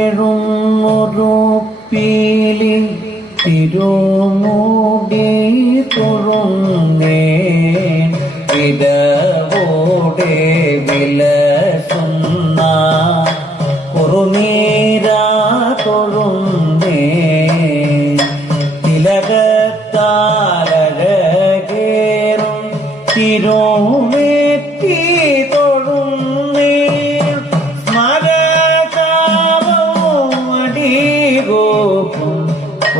നിറമെഴുന്നൊരു പീലി തിരുമൂടി തൊഴുന്നേ ഇടവോടെ വിലസുന്ന കുറുനീരാ തൊഴുന്നേ തിലകത്താലഴകേറും തിരുമേറ്റി തൊഴുന്നേ സ്മരകാവടികോപ്പും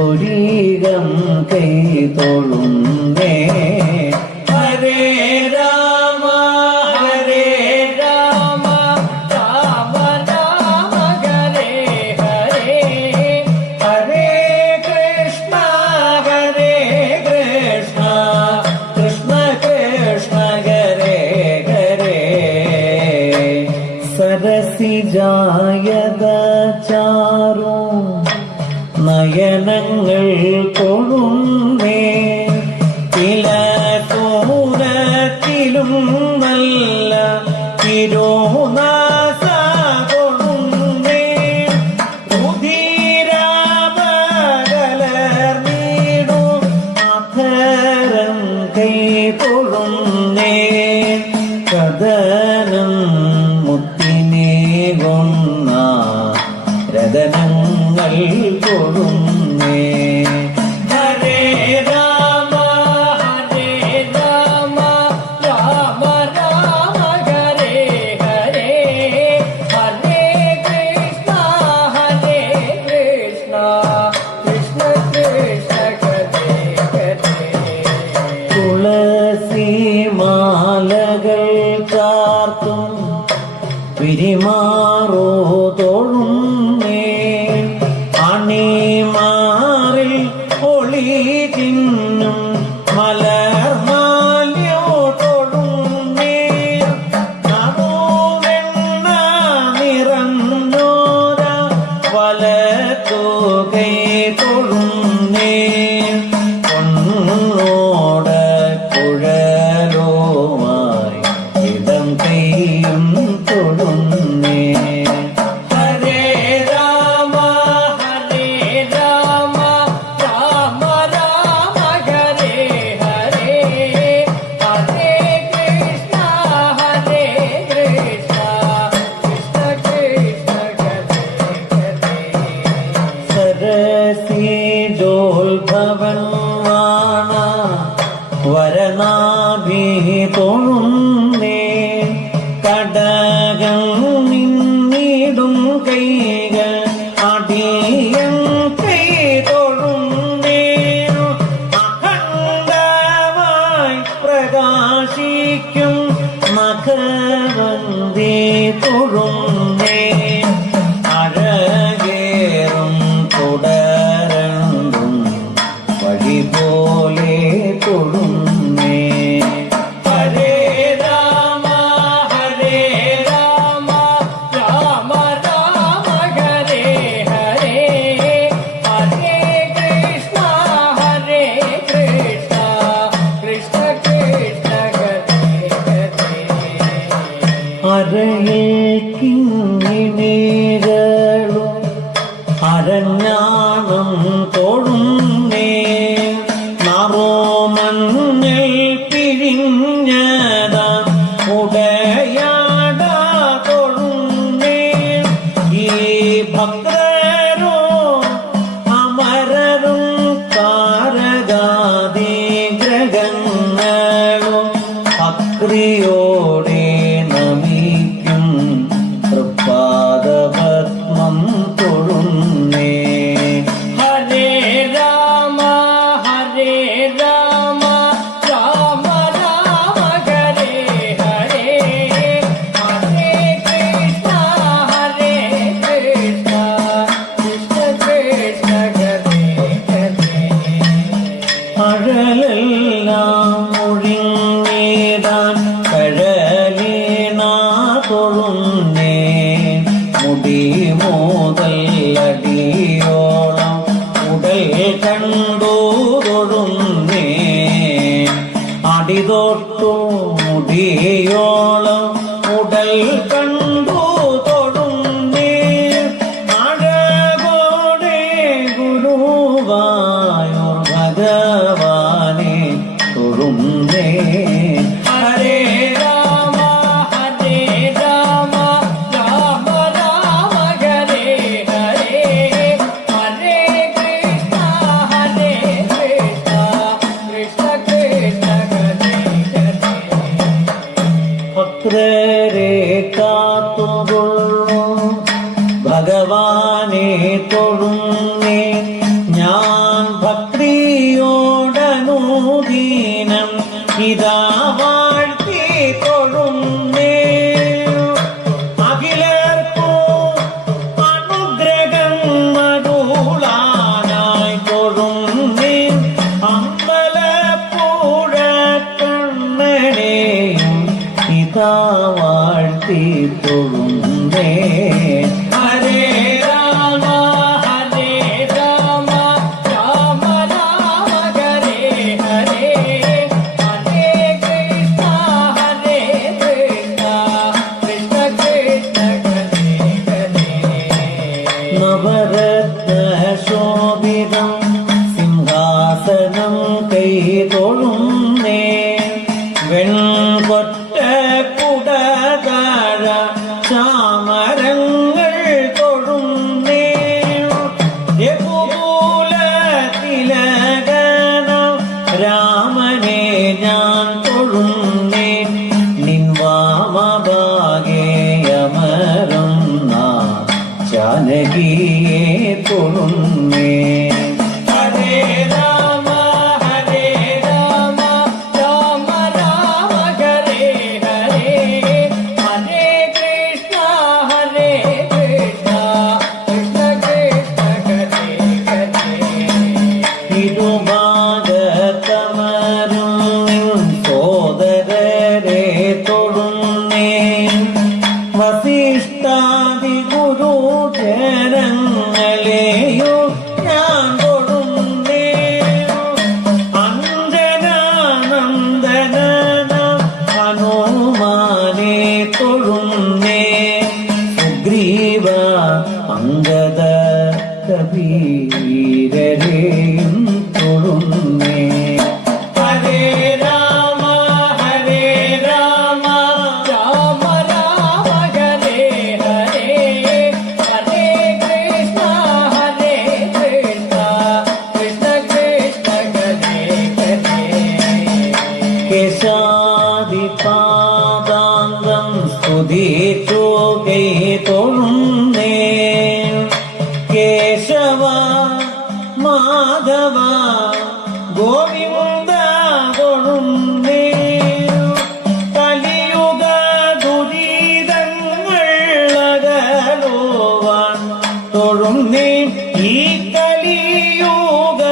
ഒരീകം കൈ തൊഴുന്നേ ഹരേ രാമ ഹരേ രാമ രാമ രാമ ഹരേ ഹരേ ഹരേ കൃഷ്ണ കൃഷ്ണ കൃഷ്ണ ഹരേ ഹരേ സരസിജായത ചാരു നയനങ്ങൾ തൊഴുന്നേ തിലകൂരത്തിലും നല്ല തിരുനാസ തൊഴുന്നേ ഉദീരാപകലർന്നീടു അധരം കൈ തൊഴുന്നേ കഥനം മുത്തിനേകുന്ന രതനങ്ങൾ തൊഴുന്നേ ഹരേ രാമ ഹരേ രാമ രാമ രാമ ഹരേ ഹരേ ഹരേ കൃഷ്ണ കൃഷ്ണ കൃഷ്ണ ഹരേ ഹരേ തുളസി മാലകൾ ചാർത്തും പിരിമാറോ തൊഴുന്നേ അണിമാറിൽ ഒളി തിന്നും മലർമാല്യോ തൊഴുന്നേ നടുവെണ്ണ നിറഞ്ഞോര വലത്തുകൈ തൊഴുന്നേ പൊന്നോട കുഴലുമായി ഇടം കൈയും തൊഴുന്നേ ഹരേ രാമ ഹരേ രാമ രാമ രാമ ഹരേ ഹരേ ഹരേ കൃഷ്ണ കൃഷ്ണ കൃഷ്ണ ഹരേ സരസീജോത്ഭവൻ വാണ വരനാഭി തൊഴുന്നേ കടകം നിന്നിടും കൈകൾ അടിയൻ കൈ തൊഴുന്നേ അഖണ്ഡമായി പ്രകാശിക്കും മകവന്തി തൊഴുന്നേ അഴകേറും തുടരണ്ടും വഴി പോലെ തൊഴുന്നേ ഹരേ രാമ ഹരേ രാമ രാമ രാമ ഹരേ ഹരേ ഹരേ കൃഷ്ണ കൃഷ്ണ കൃഷ്ണ ഹരേ ഹരേ അരയിൽ കിങ്ങിണികളും അരഞ്ഞാണം തൊഴുന്നേ നറോമഞ്ഞൾ പിരിഞ്ഞത ഉടയാട തൊഴുന്നേ ഈ ഭക്തരോ അമരരും താരകാദി ഗ്രഹങ്ങളും ഭക്തിയോടെ നമിക്കും തൃപ്പാദപത്മം തൊഴുന്നേ ഹരേ രാമ ഹരേ രാമ രാമ രാമ ഹരേ ഹരേ ഹരേ കൃഷ്ണ കൃഷ്ണ കൃഷ്ണ ഹരേ ഹരേ അഴലെല്ലാം ഒഴിഞ്ഞേടാൻ കഴലീണ തൊഴുന്നേ മുടി മോതൽ അടിയോളം ഉടൽ കണ്ടു തൊഴുന്നേ അടിതൊട്ടു മുടിയോളം ഉടൽ കണ്ടു തൊഴുന്നേ അഴകോടെ ഗുരുവായൂർ ഭഗവാനെ തൊഴുന്നേ. ഹരേ രാമ ഹരേ രാമ രാമ രാമ ഹരേ ഹരേ ഹരേ കൃഷ്ണ ഹരേ കൃഷ്ണ കൃഷ്ണ കൃഷ്ണ ഹരേ ഹരേ. ഭക്തരെ കാത്തുകൊള്ളൂ ഭഗവാനെ തൊഴുന്നേ ഞാൻ ഭക്തിയോടനുദീനം ഇതാ വാഴ്ത്തി തൊഴുന്നേ. അഖിലർക്കും അനുഗ്രഹം അരുളാനായി തൊഴുന്നേ അമ്പലപ്പുഴ കണ്ണനെയും ഇതാ വാഴ്ത്തി തൊഴുന്നേ. ഹരേ രാമ ഹരേ രാമ രാമ രാമ ഹരേ ഹരേ ഹരേ കൃഷ്ണ ഹരേ കൃഷ്ണ കൃഷ്ണ കൃഷ്ണ ഹരേ ഹരേ. നവരത്ന ശോഭിതം സിംഹാസനം കൈ തൊഴുന്നേ വെൺകൊറ്റ കുടകാഴ ചാമരങ്ങൾ തൊഴുന്നേ. രഘുകുല തിലകന രാമനെ ഞാൻ തൊഴുന്നേ നിൻ വാമഭാഗേ അമരം ജാനകിയെ തൊഴുന്നേ. ഹരേ രാമ ഹരേ രാമ രാമ രാമ ഹരേ ഹരേ ഹരേ കൃഷ്ണ ഹരേ കൃഷ്ണ കൃഷ്ണ കൃഷ്ണ ഹരേ ഹരേ. ഇരുഭാഗത്തമരും സോദരരെ തൊഴുന്നേ വസിഷ്ഠാദി ഗുരുജനങ്ങളെയോ ഞാൻ തൊഴുന്നേ. അഞ്ജനാനന്ദന ഹനുമാനെ തൊഴുന്നേ സുഗ്രീവ അംഗദ കബീരരെയും തൊഴുന്നേ. ഹരേ രാമ ഹരേ രാമ രാമ രാമ ഹരേ ഹരേ ഹരേ കൃഷ്ണ ഹരേ കൃഷ്ണ കൃഷ്ണ കൃഷ്ണ ഹരേ ഹരേ. കേശാദിപാദാംഗം സ്തുതിച്ചു കൈ തൊഴുന്നേ കേശവ മാധവ ഗോവിന്ദ തൊഴുന്നേ. കലിയുഗ ദുരിതങ്ങൾ അകലുവാൻ തൊഴുന്നേ ഈ കലിയുഗ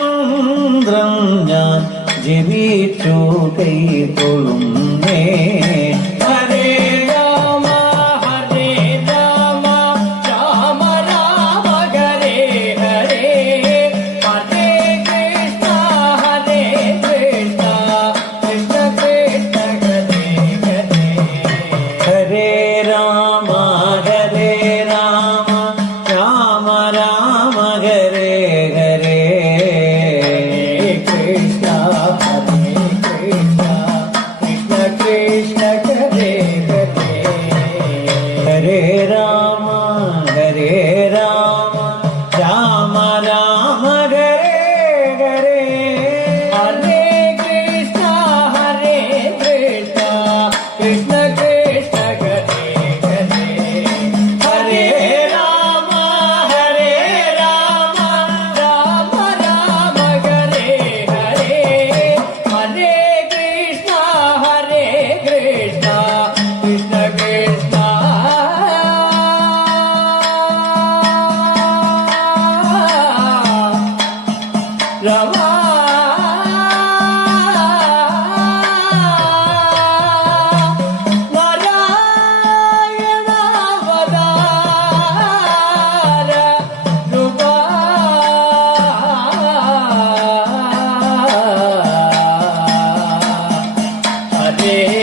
മന്ത്രം ഞാൻ ജപിച്ചു കൈ തൊഴുന്നേ. ഹരേ രാമ ഹരേ രാമ രാമ രാമ ഹരേ ഹരേ ഹരേ കൃഷ്ണ ഹരേ കൃഷ്ണ കൃഷ്ണ കൃഷ്ണ ഹരേ ഹരേ. ഹരേ രാമ ഹരേ രാമ രാമ രാമ ഹരേ ഹരേ കൃഷ്ണ ഹരേ കൃഷ്ണ കൃഷ്ണ കൃഷ്ണ ഹരേ ഹരേ. ഹരേ രാമ ഹരേ രാമ രാമ രാമ ഹരേ ഹരേ ഹരേ കൃഷ്ണ ഹരേ കൃഷ്ണ കൃഷ്ണ കൃഷ്ണ ഹരേ ഹരേ. ഹരേ രാമ ഹരേ രാമ രാമ രാമ ഹരേ ഹരേ ഹരേ കൃഷ്ണ ഹരേ കൃഷ്ണ കൃഷ്ണ കൃഷ്ണ രമ. നാരായണ അവതാര രൂപ ഹരേ